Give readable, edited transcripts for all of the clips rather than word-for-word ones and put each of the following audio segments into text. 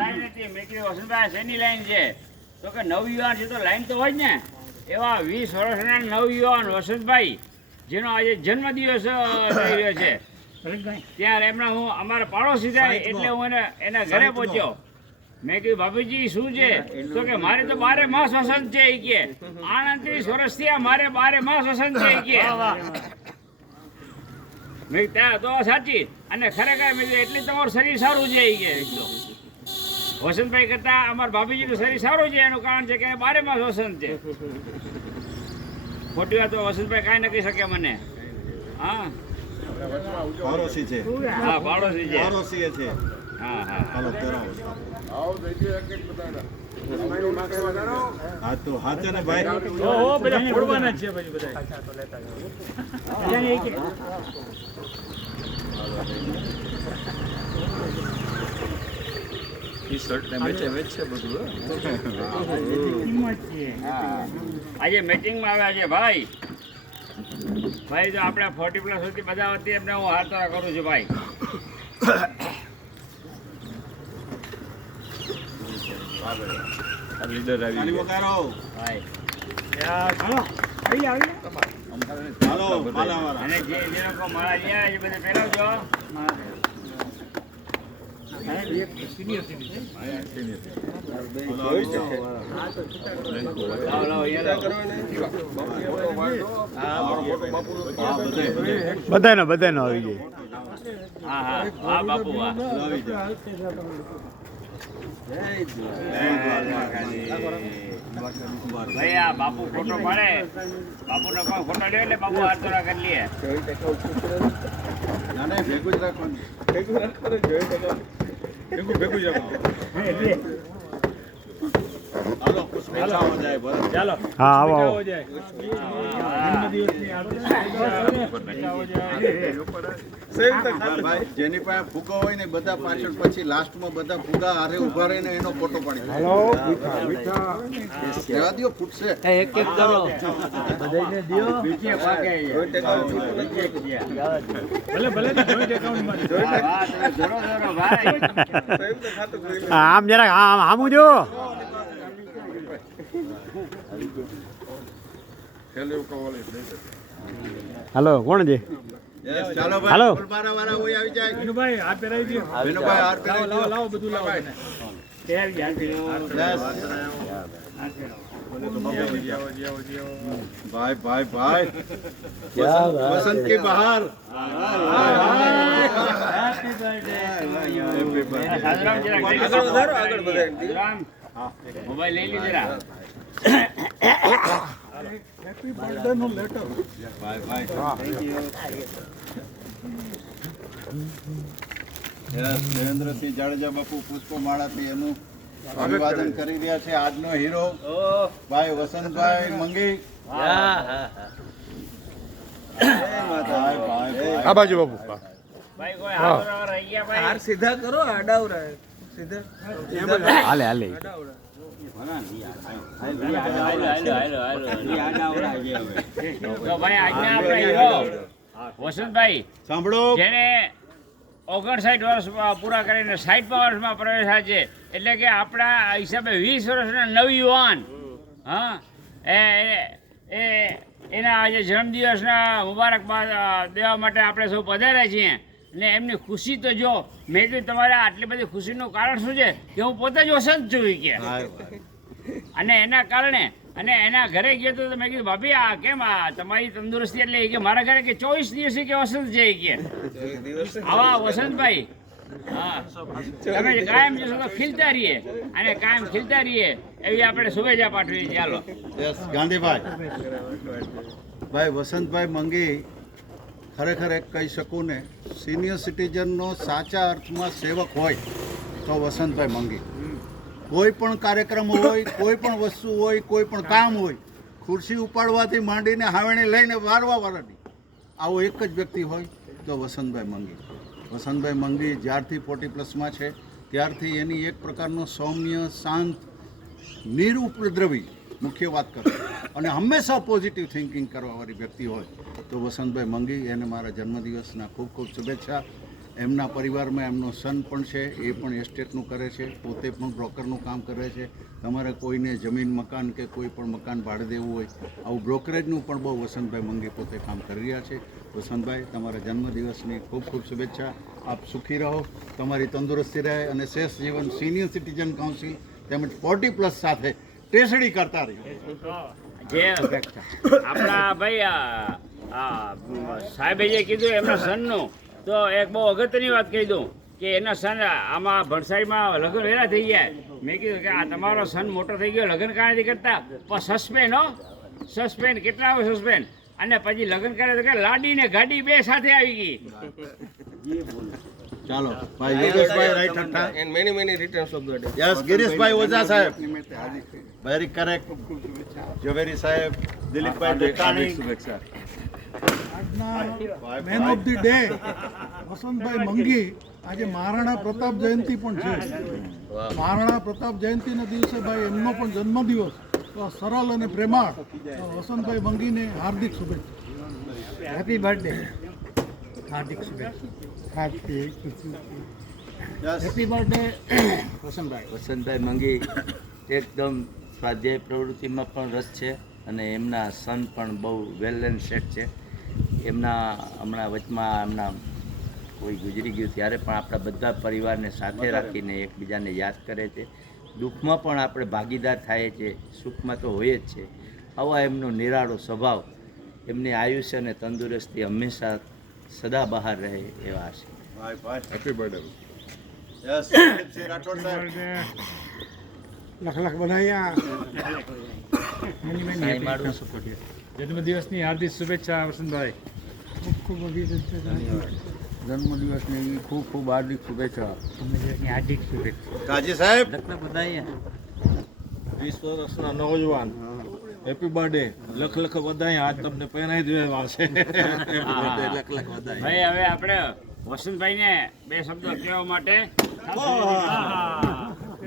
Line હતી. મેં કીધું વસંતભાઈ શેની લાઈન છે? તો કે નવયુવાન છે તો લાઈન તો હોય જ ને. એવા 20 વર્ષના નવયુવાન વસંતભાઈ જેનો આજે જન્મદિવસ થઈ રહ્યો છે, ત્યારે એમના હું અમારા પાડોશી થાય એટલે હું એના ઘરે પહોંચ્યો. મેં કીધું બાપુજી શું છે? તો કે મારે તો 12 માસ વસંત છે એ કે 38 વર્ષથી આ મારે 12 માસ વસંત છે એ કે. મેં ત્યાં તો સાચી અને ખરેખર મેં કીધું એટલી તમારું શરીર સારું છે એ કે. વસંતભાઈ કરતા અમારા ભાભીજીનું શરીર સારું છે એનું કારણ છે કે 12 માસ વસંત છે. ખોટી વાત તો વસંતભાઈ કાંઈ ન કહી શકે મને. હા પાડોશી છે. હા પાડોશી છે. પાડોશી છે. હા હા હાલો કરાવો. હા તો હાચે ને ભાઈ. ઓહો બધા ફોડવાના જ છે પછી બધા. ઈ શર્ટ ને વેચે બધું. આજે મીટિંગમાં આવ્યા છે ભાઈ. ભાઈ તો આપણે 40+ સુધી બધા વતી એમને હું હાથ કરું છું ભાઈ. લીડર આવી વગાડો. ભાઈ હાલો માલાવાળા. અને જે લોકો મારા જ્યાં એ બધે પહેરાવજો. લાવો લાવો બધાનો આવી જાય. હા હા હા બાપુ વાહ. ભાઈ આ બાપુ ફોટો પાડે, બાપુનો કોઈ ફોટો લ્યો એટલે બાપુ હાથ કરી લઈએ. ના ભેગું જ રાખવાનું. ભેગું જાવ. હાલો પુષ્પેચ્છામાં જાય બરાબર. ચાલો હા આવો આવો. ભાઈ જેની પાસે ફુગા હોય ને બધા પાછળ પછી લાસ્ટમાં બધા ફુગા હારે ઉભા રહીને એનો ફોટો પાડી. જવા દ્યો ફૂટશે. એક એક કરો બધાને દિયો. બીજે ભાગે ભલે ભલે જોઈન્ટ એકાઉન્ટમાં જોરો જોરો ભાઈ. આમ જરાક આમ આમું જો. હાલો કોણ છે? ચાલો હાલો. ભાઈ ફૂલબારા વાળા હોય આવી જાય. વિનુભાઈ આ પહેરાવી દો. વિનુભાઈ હાર પહેરાવી લાવો દો. લાવો બધું લાવો. ભાઈ ભાઈ ભાઈ વસંત की बहार. મોબાઈલ લઈ લીધે રા. ભાઈ ભાઈ દેવેન્દ્રસિંહ જાડેજા બાપુ પુષ્પમાળાથી એનું અભિવાદન કરી રહ્યા છે. આજનો હીરો ભાઈ વસંતભાઈ મંગી. આ બાજુ બાપુ. ભાઈ કોઈ હાથ રહી ગયા ભાઈ. સીધા કરો આડાવરા સીધા હાલે હાલે. તો ભાઈ આજના આપણા હીરો વસંતભાઈ સાંભળો. જેને 59 વર્ષ પૂરા કરીને 60મા વર્ષમાં પ્રવેશ્યા છે, એટલે કે આપણા હિસાબે 20 વર્ષના નવયુવાન. હા એના આજે જન્મદિવસના મુબારકબાદ દેવા માટે આપણે સૌ પધાર્યા છીએ. અને એમની ખુશી તો જો મેં કીધું તમારે આટલી બધી ખુશીનું કારણ શું છે કે હું પોતે જ વસંત છું કે. અને એના કારણે અને એના ઘરે ગયો તો મેં કીધું ભાભી આ કેમ આ તમારી તંદુરસ્તી એટલે કે મારા ઘરે કે 24 દિવસે કે વસંત છે કે. આવા વસંતભાઈ હા તમે કાયમ જશો તો ખીલતા રહીએ અને કાયમ ખીલતા રહીએ એવી આપણે શુભેચ્છા પાઠવીએ. ચાલો યસ ગાંધીભાઈ. ભાઈ વસંતભાઈ મંગી ખરેખર એક કહી શકું ને, સિનિયર સિટીઝનનો સાચા અર્થમાં સેવક હોય તો વસંતભાઈ મંગી. કોઈ પણ કાર્યક્રમ હોય, કોઈ પણ વસ્તુ હોય, કોઈ પણ કામ હોય, ખુરશી ઉપાડવાથી માંડીને હાવેણી લઈને વારવા વાળાની આવો એક જ વ્યક્તિ હોય તો વસંતભાઈ મંગી. વસંતભાઈ મંગી જ્યારથી 40+ છે ત્યારથી એની એક પ્રકારનો સૌમ્ય, શાંત, નિરુપદ્રવી મુખ્ય વાત કરો અને હંમેશા પોઝિટિવ થિંકિંગ કરવાવાળી વ્યક્તિ હોય તો વસંતભાઈ મંગી. એને મારા જન્મદિવસના ખૂબ ખૂબ શુભેચ્છા. એમના પરિવારમાં એમનો સન પણ છે, એ પણ એસ્ટેટનું કરે છે, પોતે પણ બ્રોકરનું કામ કરે છે. તમારે કોઈને જમીન મકાન કે કોઈ પણ મકાન ભાડે દેવું હોય, આવું બ્રોકરેજનું પણ બહુ વસંતભાઈ મંગી પોતે કામ કરી રહ્યા છે. વસંતભાઈ, તમારા જન્મદિવસની ખૂબ ખૂબ શુભેચ્છા. આપ સુખી રહો, તમારી તંદુરસ્તી રહે અને શેષ જીવન સિનિયર સિટીઝન કાઉન્સિલ તેમજ 40+ સાથે ટેસડી કરતા રહ્યો. જે આપણા ભાઈ સાહેબે જે કીધું એમના સનનું, તો એક બહુ અગત્યની વાત કહી દઉં કે એના સન આમાં ભણસાઈમાં લગ્ન વહેલા થઈ ગયા. મેં કીધું કે આ તમારો સન મોટો થઈ ગયો, લગ્ન કાંઈ નથી કરતા, પણ સસ્પેન્ડ સસ્પેન્ડ કેટલા આવે સસ્પેન્ડ, અને પછી લગ્ન કરે તો કે લાડી ને ગાડી બે સાથે આવી ગઈ. ચાલો ભાઈ યોગેશભાઈ રાઈટ ઠઠ્ઠા And many returns of the day. Yes ગિરીશભાઈ ઓઝા સાહેબ વેરી કરેક્ટ. ઝવેરી સાહેબ, દિલીપભાઈ દેકાણી, આજના મેન ઓફ ધી ડે વસંતભાઈ મંગી આજે મહારાણા પ્રતાપ જયંતિ પણ છે. મહારાણા પ્રતાપ જયંતિના દિવસે ભાઈ એમનો પણ જન્મદિવસ. તો સરળ અને પ્રેમાળ વસંતભાઈ મંગીને હાર્દિક શુભેચ્છા. Happy birthday. હાર્દિક શુભેચ્છા. હેપી બર્થડે વસંતભાઈ. વસંતભાઈ મંગી એકદમ સ્વાધ્યાય પ્રવૃત્તિમાં પણ રસ છે અને એમના સન પણ બહુ વેલ એન્ડ સેટ છે. એમના હમણાં વચમાં એમના કોઈ ગુજરી ગયું ત્યારે પણ આપણા બધા પરિવારને સાથે રાખીને એકબીજાને યાદ કરે છે. દુઃખમાં પણ આપણે ભાગીદાર થાય છે, સુખમાં તો હોય જ છે. આવા એમનો નિરાળો સ્વભાવ, એમની આયુષ્ય અને તંદુરસ્તી હંમેશા સદા બહાર રહે એવા આશય. Happy birthday. Yes Dilipsinh Rathod સાહેબ. લખ લખ બધાયા. સાંઈ માળું જન્મદિવસની હાર્દિક શુભેચ્છા વસંતભાઈ. ખૂબ ખૂબ અભિનંદન. જન્મદિવસની ખૂબ ખૂબ હાર્દિક શુભેચ્છા. હાર્દિક શુભેચ્છા. કાજી સાહેબ, લખના બધા 20 વર્ષના નવજવાન, હેપી બર્થડે. લખ લખ વધાય. આજ તમને પહેરાઈ દેવા આવશે. ભાઈ હવે આપણે વસંતભાઈને બે શબ્દો કહેવા માટે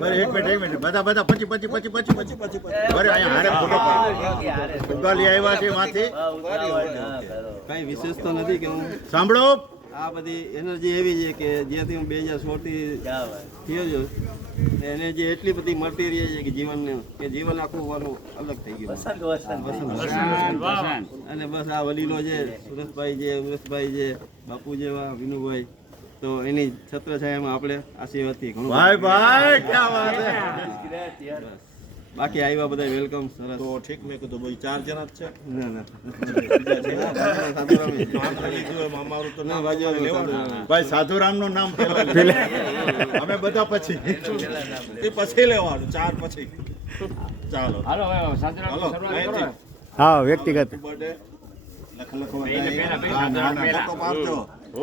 બરે એક મિનિટ બધા પછી બરે અહીંયા હારે ફોટો પાડો. ફુગ્ગાલી આવ્યા છે માંથી. કઈ વિશેષ તો નથી કે હું સાંભળો, આ બધી એનર્જી એવી છે કે જેથી હું 2016થી થયો છું, એનર્જી એટલી બધી મળતી રહી છે કે જીવન આખું વાનું અલગ થઈ ગયું. અને બસ આ વડીલો છે, સુરેશભાઈ છે, ઉમેશભાઈ છે, બાપુ જેવા વિનુભાઈ, તો એની છત્રછાયામાં આપણે આશીર્વાદથી ઘણું ભાઈ ક્યાં વાત છે. બાકી આવ્યા બધા વેલકમ. સરસ. તો ઠીક, મેં કીધું ભાઈ 4 જણા જ છે. ના અમારું તો ના બાજુ ભાઈ સાધુરામનું નામ પહેલા અમે બધા પછી એ પછી લેવાનું, 4 પછી. ચાલો હાલો હવે સાંજના હાલો શરૂઆત કરો. હા વ્યક્તિગત. બર્થડે. લખ લખ પહેલા ફોટો પાડજો.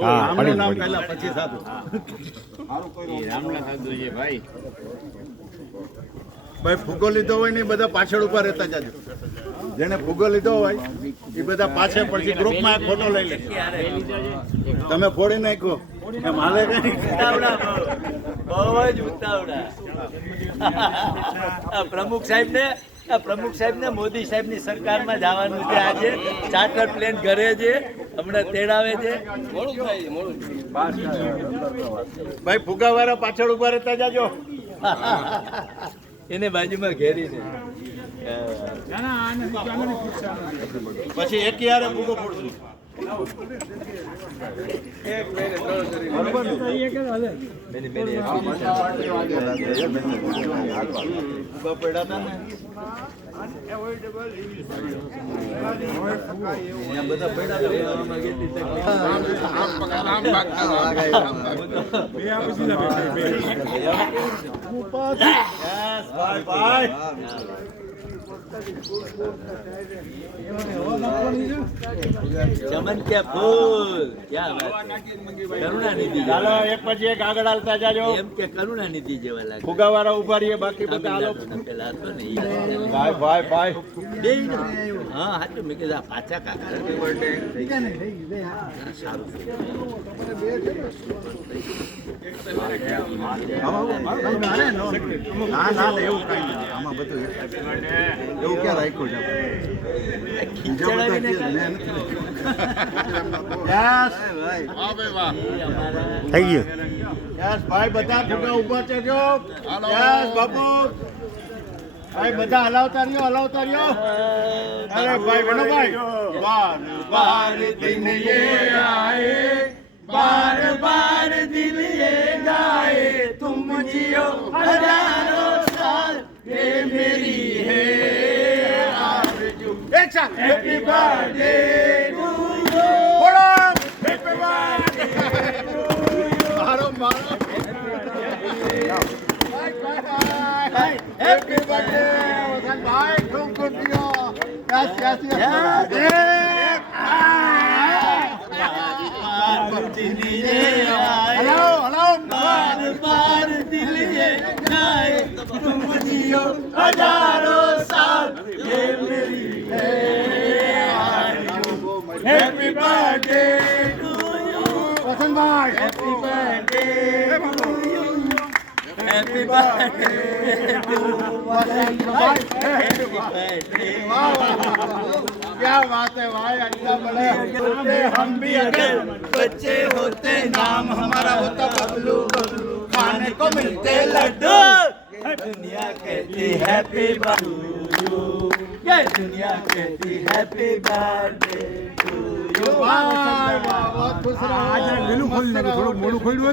હા રામનું નામ પડી પહેલા પછી સાધુ. રામલા સાધુ છે ભાઈ. ભાઈ ફૂગો લીધો હોય ને એ બધા પાછળ ઉભા રહેતા જાજો. જેને ફૂગો લીધો હોય એ બધા પાછળ પછી ગ્રુપમાં એક ફોટો લઈ લે. તમે ફોડી નાખો એમ હાલે કઈ. બહુ જ ઉતાવળા. પ્રમુખ સાહેબને મોદી સાહેબની સરકારમાં જવાનું છે. આજે ચાર્ટર પ્લેન ઘરે છે, હમણાં તેડાવે છે. ભાઈ ફુગાવાળા પાછળ ઉભા રહેતા જાજો. એને બાજુમાં ઘેરી છે. પછી એક યારે ફૂગો ફોડશું. ચમન ફૂલ ક્યાં વાત છે. કરુણાનિધિ ચાલો એક પછી એક આગળ હાલતા જાજો. એમ કે કરુણાનિધિ જેવા લાગે. ફુગાવાળા ઉભા રહીએ, બાકી બધા હાલો. પેલા હતો ને ઈ. ભાઈ બેય ને. હા હાચું. મેં કીધું આ પાછા કાકા સારું ના એવું કઈ નથી આમાં બધું. એવું ક્યાં રાખ્યું છે બીજા બધા કે મેં નથી. યસ થઈ ગયું યસ ભાઈ બધા ફૂગા ઊભા છે જો યસ બાપુ ભાઈ બધા હલાવતા રહ્યો અરે ભાઈ વિનોભાઈ બાર બાર દિન યે આયે બાર બાર દિલ યે ગાયે તુમ जियो हजारों साल ये मेरी है आरज़ू एक साथ हैप्पी बर्थडे टू यू बोलो हैप्पी बर्थडे टू यू मारो हैप्पी बर्थडे वसंत भाई खूब खूब जियो यस हेलो बार बार दिल ये गाए तुम जियो हजारों साल ये मेरी है happy birthday to you Vasant भाई happy birthday to you happy birthday to Vasant भाई हैप्पी बर्थडे क्या बात है भाई अच्छा बड़े हम भी अगर बच्चे होते नाम हमारा होता बबलू बबलू खाने को मिलते लड्डू दुनिया कहती हैप्पी बर्थडे ये दुनिया कहती हैप्पी बर्थडे टू यू बहुत खुश रहो आज વેલું ખોલી નાખ્યું થોડું મોડું ખોલ્યું